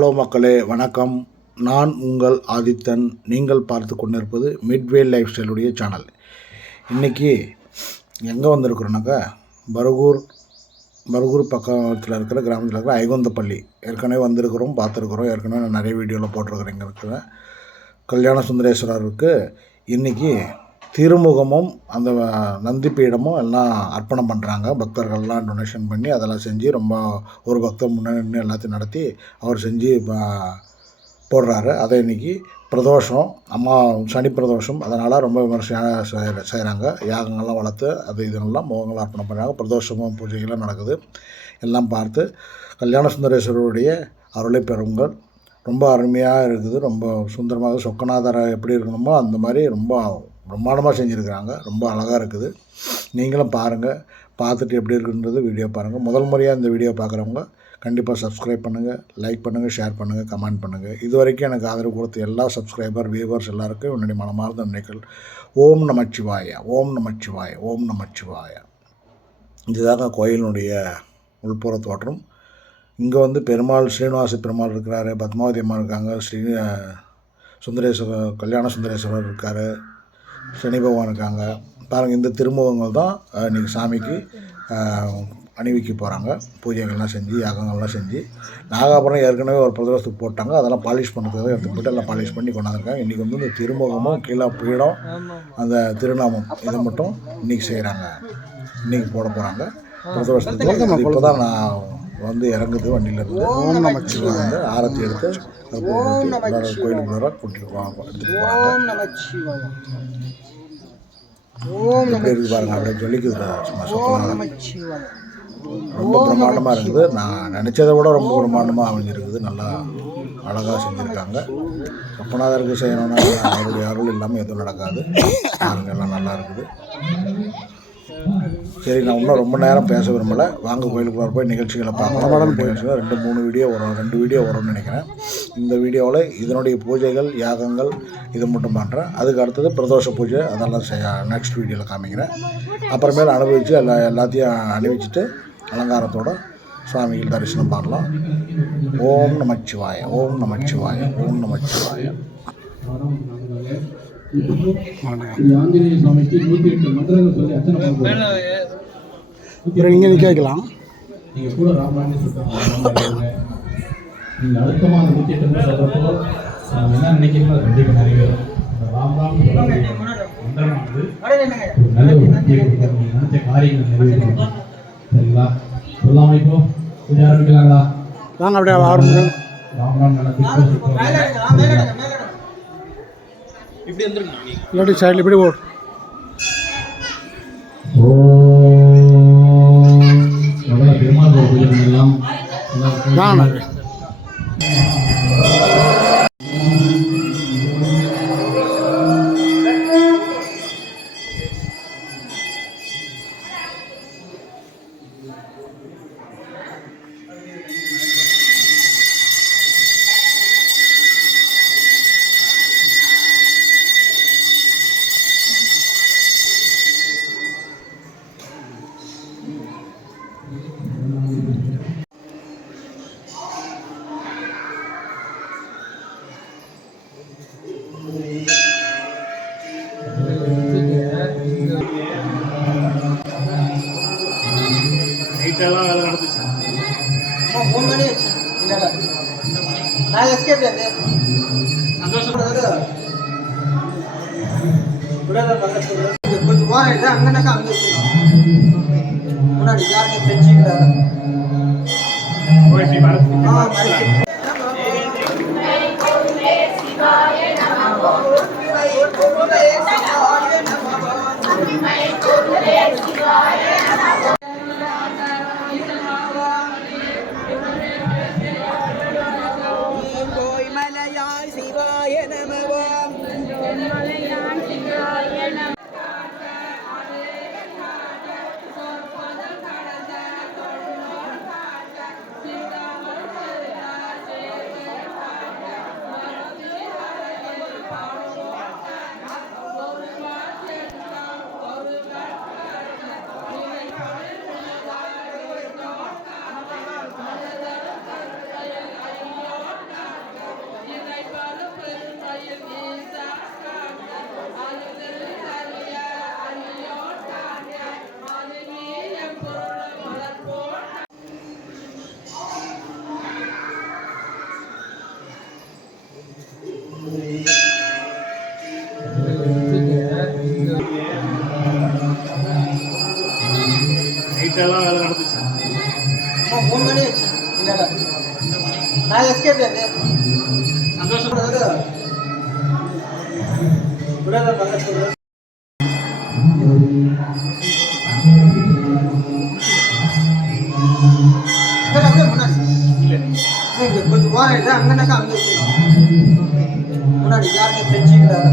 Hello மக்களே வணக்கம். நான் உங்கள் ஆதித்தன். நீங்கள் பார்த்து கொண்டிருப்பது மிட்வே லைஃப் ஸ்டைலுடைய சேனல் இன்றைக்கி எங்கே வந்திருக்கிறோன்னாக்கா பருகூர் பருகூர் பக்கத்தில் இருக்கிற கிராமத்தில் இருக்கிற ஐகுந்தப்பள்ளி. ஏற்கனவே வந்திருக்கிறோம் பார்த்துருக்குறோம். ஏற்கனவே நான் நிறைய வீடியோவில் போட்டிருக்கிறேன் இங்கே இருக்கிற கல்யாண சுந்தரேஸ்வரருக்கு இன்றைக்கி திருமுகமும் அந்த நந்தி பீடமும் எல்லாம் அர்ப்பணம் பண்ணுறாங்க பக்தர்கள்லாம் டொனேஷன் பண்ணி அதெல்லாம் செஞ்சு ரொம்ப ஒரு பக்தர் முன்னாடி நின்று எல்லாத்தையும் நடத்தி அவர் செஞ்சு போடுறாரு. அதை இன்றைக்கி பிரதோஷம் அம்மா சனி பிரதோஷம் அதனால் ரொம்ப விமர்சையாக செய்ய- செய்கிறாங்க யாகங்கள்லாம் வளர்த்து அது இதெல்லாம் முகங்கள் அர்ப்பணம் பண்ணுறாங்க பிரதோஷமும் பூஜைகள்லாம் நடக்குது. எல்லாம் பார்த்து கல்யாண சுந்தரேஸ்வரருடைய அருளை பெறுங்கள். ரொம்ப அருமையாக இருக்குது. ரொம்ப சுந்தரமாக சொக்கநாதரை எப்படி இருக்கணுமோ அந்த மாதிரி ரொம்ப பிரம்மாண்டமாக செஞ்சுருக்கிறாங்க. ரொம்ப அழகாக இருக்குது. நீங்களும் பாருங்கள் பார்த்துட்டு எப்படி இருக்குன்றது வீடியோ பாருங்கள் முதல் முறையாக இந்த வீடியோ பார்க்குறவங்க கண்டிப்பாக சப்ஸ்கிரைப் பண்ணுங்கள் லைக் பண்ணுங்கள் ஷேர் பண்ணுங்கள் கமெண்ட் பண்ணுங்கள் இது வரைக்கும் எனக்கு ஆதரவு கொடுத்த எல்லா சப்ஸ்கிரைபர் வியூவர்ஸ் எல்லாருக்கும் என்னுடைய மனமார்ந்த நினைக்கல் ஓம் நமச்சிவாய ஓம் நமச்சிவாய ஓம் நமச்சிவாய. இதுதாங்க கோயிலினுடைய உள்புற தோற்றம். இங்கே வந்து பெருமாள் ஸ்ரீனிவாச பெருமாள் இருக்கிறாரு பத்மாவதி அம்மா இருக்காங்க ஸ்ரீ சுந்தரேஸ்வரர் கல்யாண சுந்தரேஸ்வரர் இருக்கார். சனி பகவான் இருக்காங்க. பாருங்கள் இந்த திருமுகங்கள் தான் அஹ், இன்னைக்கு சாமிக்கு அணிவிக்க போகிறாங்க பூஜைகள்லாம் செஞ்சு யாகங்கள்லாம் செஞ்சு. நாகாபுரம் ஏற்கனவே ஒரு பிரதோஷத்துக்கு போட்டாங்க. அதெல்லாம் பாலிஷ் பண்ணுறதுக்காக எடுத்து போட்டு எல்லாம் பாலிஷ் பண்ணி கொண்டாந்துருக்காங்க. இன்றைக்கி வந்து இந்த திருமுகமும் கீழே பீடம் அந்த திருநாமம் இதை மட்டும் இன்றைக்கி செய்கிறாங்க இன்றைக்கி போட போகிறாங்க பிரதோஷத்துக்கு இப்போ தான் நான் வந்து இறங்குது வண்டியிலேருந்து ஓம் நமச்சிவாய வந்து ஆரத்தி எடுத்து கோயிலுக்குள்ளார கூட்டிட்டு போவாங்க ஓம் நமச்சிவாய ஓம் எப்படி இருக்குது பாருங்க அப்படியே ஜொலிக்குது சும்மா ஓம் சுத்தமாக நமச்சிவாய ரொம்ப பிரம்மாண்டமாக இருக்குது. நான் நினச்சதை விட ரொம்ப பிரம்மாண்டமாக அமைஞ்சிருக்குது. நல்லா அழகாக செஞ்சுருக்காங்க. சொப்பநாதருக்கு செய்யணும்னா அவருடைய அருள் இல்லாமல் எதுவும் நடக்காது. பாருங்க எல்லாம் நல்லா இருக்குது. சரி நான் இன்னும் ரொம்ப நேரம் பேச விரும்பலை. வாங்க கோயிலுக்குள்ள போய் நிகழ்ச்சிகளை பார்க்கலாம். நிகழ்ச்சிகள் ரெண்டு மூணு வீடியோ வரும். ரெண்டு வீடியோ வரும்னு நினைக்கிறேன். இந்த வீடியோவில் இதனுடைய பூஜைகள் யாகங்கள் இது மட்டும் பண்ணுறேன் அதுக்கு அடுத்தது பிரதோஷ பூஜை. அதெல்லாம் செய்ய நெக்ஸ்ட் வீடியோவில் காமிக்கிறேன். அப்புறமேல அனுபவித்து எல்லா எல்லாத்தையும் அணிவிச்சிட்டு அலங்காரத்தோட சுவாமிகள் தரிசனம் பண்ணலாம் ஓம் நமச்சிவாய ஓம் நமச்சிவாய ஓம் நமச்சிவாய. ஆஞ்சநேய சுவாமிக்கு நூற்றி எட்டு மந்திரங்கள் சொல்லி அர்ச்சனை அப்புறம் இங்கே நிற்க வைக்கலாம் நீங்கள் கூட நீங்கள் அழுத்தமாக அந்த நூற்றி எட்டு மந்திரம் சொல்கிறப்போ நீங்கள் என்ன நினைக்கிறீங்களோ கண்டிப்பாக நிறைவேறும். அந்த ராம் ராம் சொல்லக்கூடிய மந்திரமானது ஒரு நல்ல ஒரு சக்தியை கொடுக்கும். நீங்கள் நினைச்ச காரியங்கள் நிறைவேறும். சரிங்களா? சொல்லாமல் இப்போ பூஜை ஆரம்பிக்கலாங்களா? வாங்க அப்படியே ஆரம்பிங்க. ராம் ராம் நல்லா இல்லாட்டி சைடில் இப்படி ஓடு. முதல்ல எல்லாருக்கும் வாங்க நான் escape ஆயிட்டேன். கொஞ்சம் ஓரம் ஆயிட்டு, அங்கனக்கா அங்க முன்னாடி யாருக்கும் தெரிஞ்சுக்கிறாரு ஆ மறைச்சு. சிவாய நமவோம் விரதம் வர முன்னாடி யாருமே தெரிஞ்சுக்கிறாரு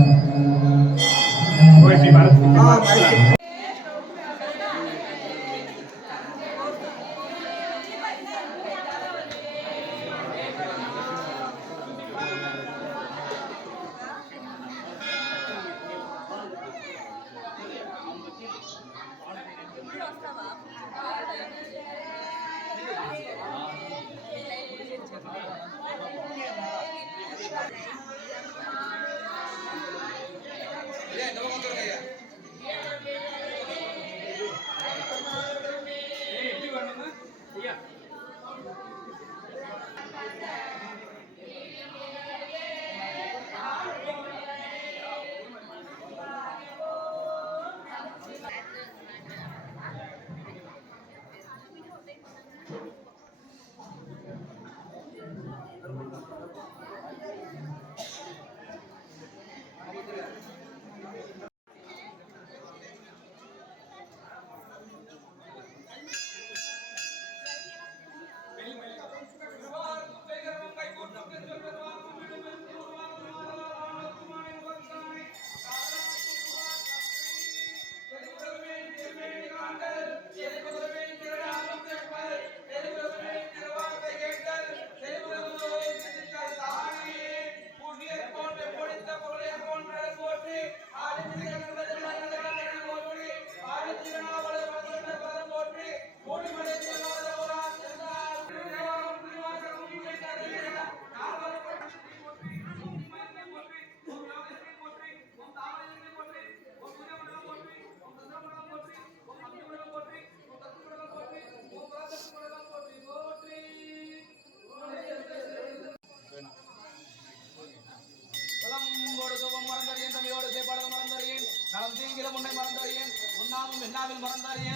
மறந்தாரே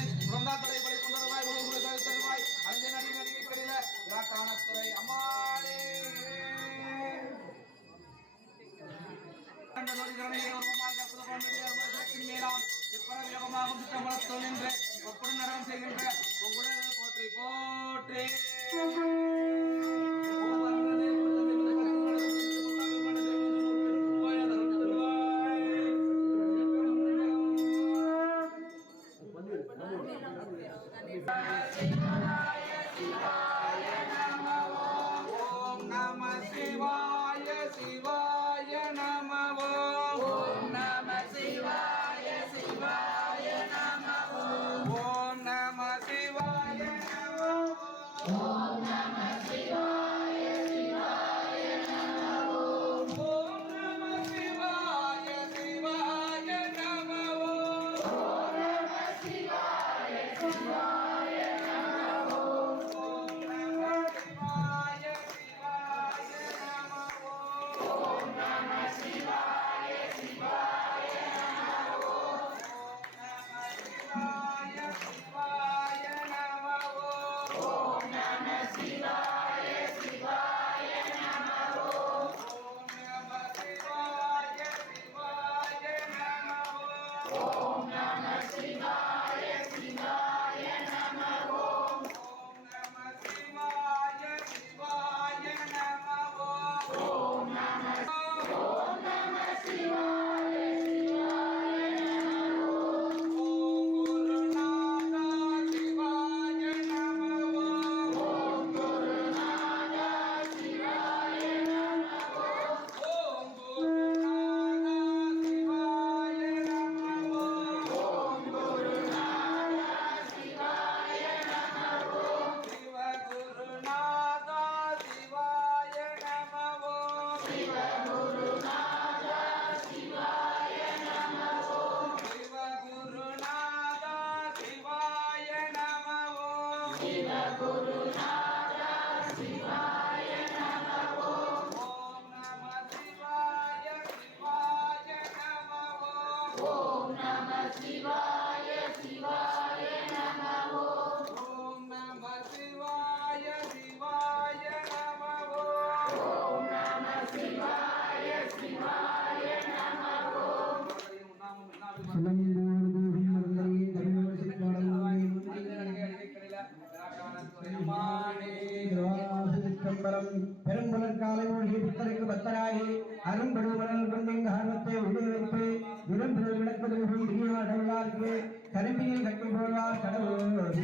மரம் பெரும்புலர் காலை மூழ்கி புத்தருக்கு பத்தராகி அரும்படுவனர் கொண்டு எங்க ஆர்வத்தை உள்ளே வைத்து இரும்புதல் விளக்குதல்கள் திரியாடவளார்க்கு கரும்பினில் கட்டி போவார் கடவுள்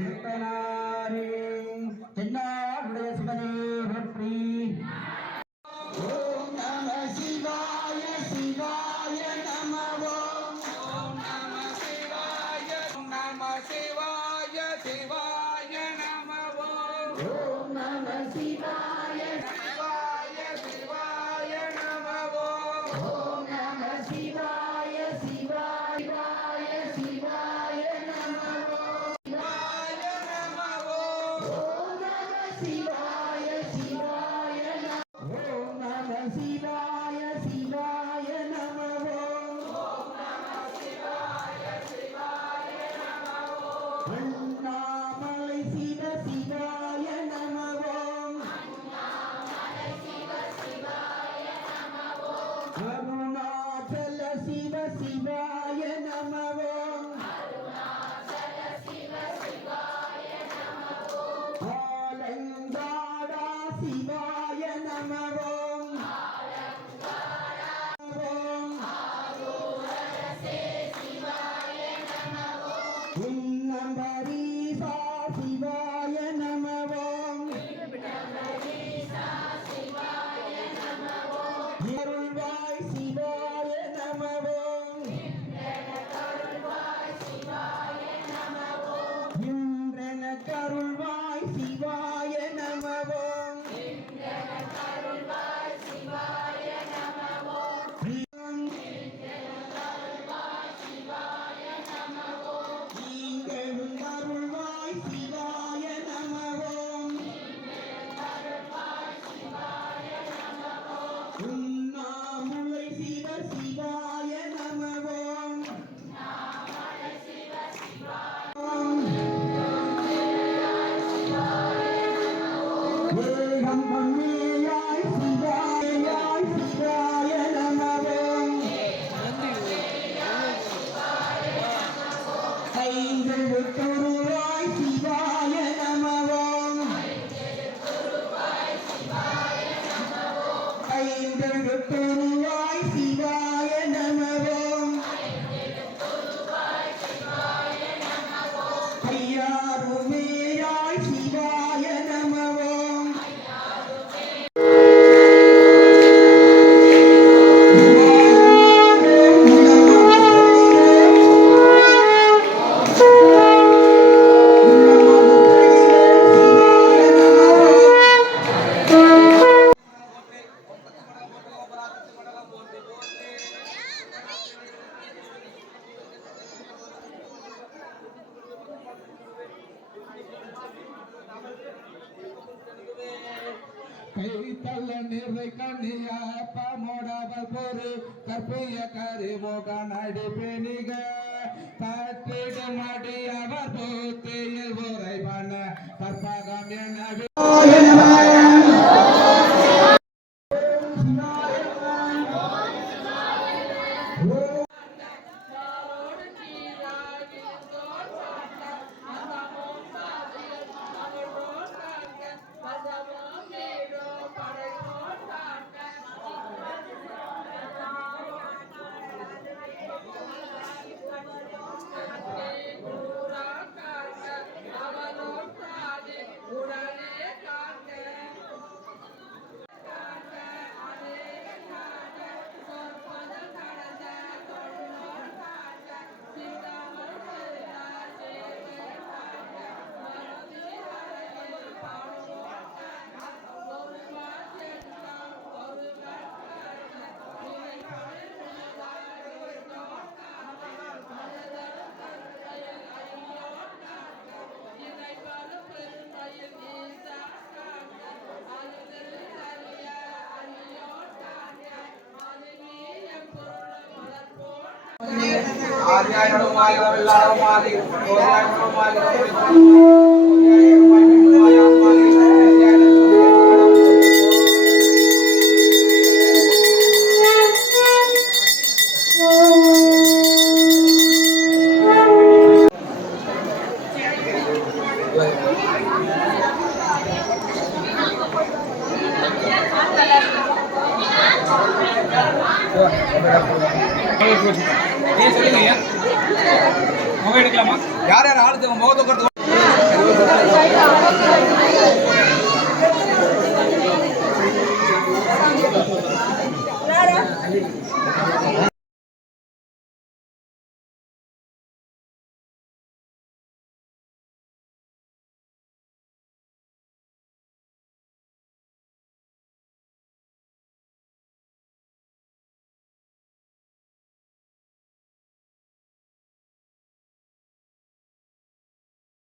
தென்னார் அருணாச்சல சிவ சிவாய நமவோம் ஆலங்காடா சிவாய நமவோம் உன்னம்பரீசா சிவாய நமவோம் அருள்வாய் Steve. கைத்தள்ள நிறை கண்ணிய பமோடவர் பொரு கற்பிய கரிமுக நடிப்பினிக தட்டிடு மடியவர் பூத்தியில் போத்தியில் உரை பண்ண கற்பகம் எனவே ஆதியாய் நடுவாய் வரவில்லாத யார் யார் ஆளுக்கு முகத்தை